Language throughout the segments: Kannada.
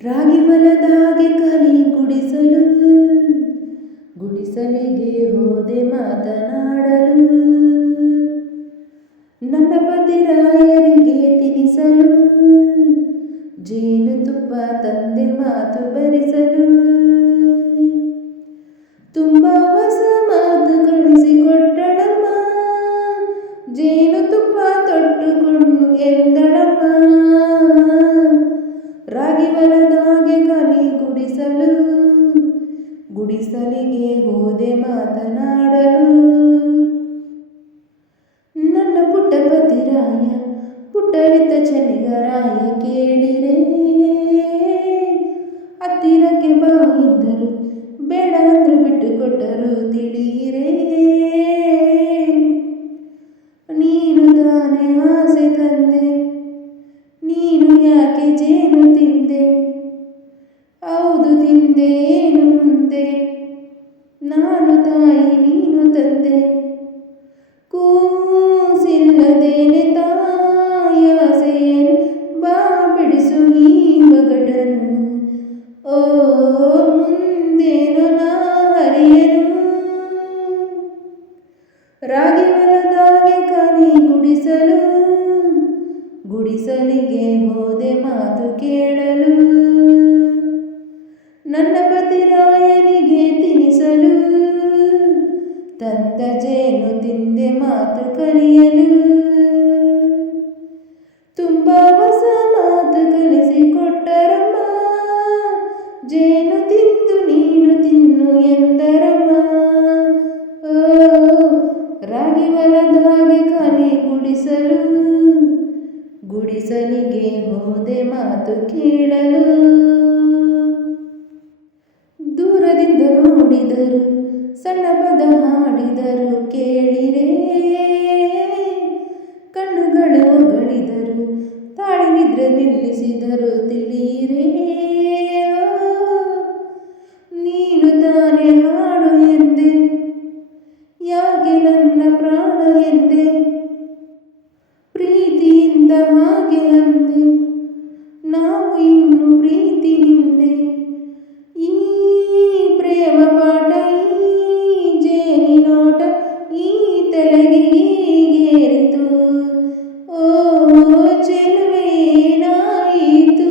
ರಾಗಿ ಹೊಲದಾಗೆ ಕಲಿ ಗುಡಿಸಲು, ಗುಡಿಸಲಿಗೆ ಹೋದೆ ಮಾತನಾಡಲು. ನನ್ನ ಪತಿರಾಯರಿಗೆ ತಿನಿಸಲು, ಜೇನುತುಪ್ಪ ತಂದೆ ಮಾತು ಬರಿಸಲು. ತುಂಬ ಹೊಸ ಮಾತು ಕಳಿಸಿಕೊಟ್ಟಳಮ್ಮ, ಜೇನುತುಪ್ಪ ತೊಟ್ಟುಕೊಂಡು ಎಂದಳಮ್ಮ. ರಾಗಿ ಹೊಲದಾಗೆ ಕಲಿ ಗುಡಿಸಲು, ಗುಡಿಸಲಿಗೆ ಹೋದೆ ಮಾತನಾಡಲು. ನನ್ನ ಪುಟ್ಟ ಪತಿರಾಯ ಪುಟ್ಟರಿತ ಚಳಿಗರಾಯ ಕೇಳಿರೆ, ಹತ್ತಿರಕ್ಕೆ ಬಾ ಎಂದರು, ಬೇಡ ಅಂದ್ರು ಬಿಟ್ಟು ಕೊಟ್ಟರು ತಿಳಿಯಿರೆ. ನೀನು ತಾನೇ ಆಸೆ ತಂದೆ, ನೀನು ಯಾಕೆ ಜೇನು ತಿಂದೆ? ಹೌದು ತಿಂದೆ ಏನು ಮುಂದೆ, ನಾನು ತಾಯಿ ನೀನು ತಂದೆ. ಕೂಸಿಲ್ಲದೇನೆ ತಾಯಾಸೆಯೇನು, ಬಾ ಬಿಡಿಸು ಈ ಒಗಟನು. ಓ ಮುಂದೇನು ನಾ ಹರಿಯನು. ರಾಗಿ ಹೊಲದಾಗೆ ಕಲಿ ಗುಡಿಸಲು, ಗುಡಿಸಲಿಗೆ ಹೋದೆ ಮಾತು ಕೇಳಲು. ನನ್ನ ಪತಿರಾಯನಿಗೆ ತಿನಿಸಲು, ತಂದ ಜೇನು ತಿಂದೆ ಮಾತು ಕಲಿಯಲು. ತುಂಬ ಹೊಸ ಮಾತು ಕಲಿಸಿಕೊಟ್ಟರಮ್ಮ, ಜೇನು ತಿಂದು ನೀನು ತಿನ್ನು ಎಂದರಮ್ಮ. ರಾಗಿ ಹೊಲದಾಗೆ ಕಲಿ ಗುಡಿಸಲು, ಗುಡಿಸಲಿಗೆ ಹೋದೆ ಮಾತು ಕೇಳಲು. ದೂರದಿಂದ ನೋಡಿದರು, ಸಣ್ಣ ಪದ ಹಾಡಿದರು ಕೇಳಿರೆ. ಕಣ್ಣುಗಳು ಹೊಗಳಿದರು, ತಾಳಿ ನಿದ್ರೆ ನಿಲ್ಲಿಸಿದರು ತಿಳಿಯಿರೆ. ನೀನು ತಾನೇ ಹಾಡು ಎಂದೆ, ಯಾಕೆ ನನ್ನ ಪ್ರಾಣ ಎಂದೆ. ಪ್ರೀತಿಯಿಂದ ಹಾಗೆ ಅಂದೆ, ನಾವು ಇನ್ನು ಪ್ರೀತಿ ಹಿಂದೆ. ಈ ಪ್ರೇಮ ಪಾಠ, ಈ ಜೇನಿನೋಟ, ಈ ತಲೆಗೆ ಹೀಗೇರಿತು. ಓ ಚೆಲುವೆ ಏನಾಯಿತು.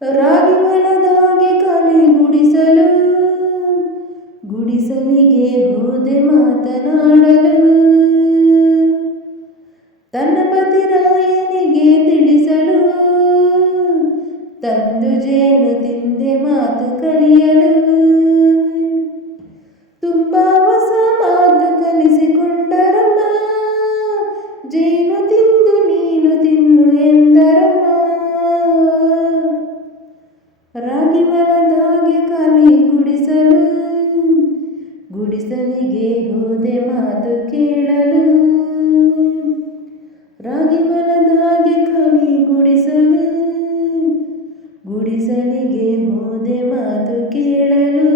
ರಾಗಿ ಹೊಲದಾಗೆ ಕಲಿ ಗುಡಿಸಲು, ಗುಡಿಸಲಿಗೆ ಹೋದೆ ಮಾತನಾಡಲು. ತನ್ನ ಪತಿರಾಯನಿಗೆ ತಿಳಿಸಲು, ತಂದು ಜೇನು ತಿಂದೆ ಮಾತು ಕಲಿಯಲು. ತುಂಬ ಹೊಸ ಮಾತು ಕಲಿಸಿಕೊಂಡರಮ್ಮ, ಜೇನು ತಿಂದು ನೀನು ತಿನ್ನು ಎಂದರಮ್ಮ. ರಾಗಿ ಹೊಲದಾಗೆ ಕಲಿ ಗುಡಿಸಲು, ಗುಡಿಸಲಿಗೆ ಹೋದೆ ಮಾತು ಕೇಳಲು. ರಾಗಿ ಹೊಲದಾಗೆ ಕಲಿ ಗುಡಿಸಲು, ಗುಡಿಸಲಿಗೆ ಹೋದೆ ಮಾತು ಕೇಳಲು.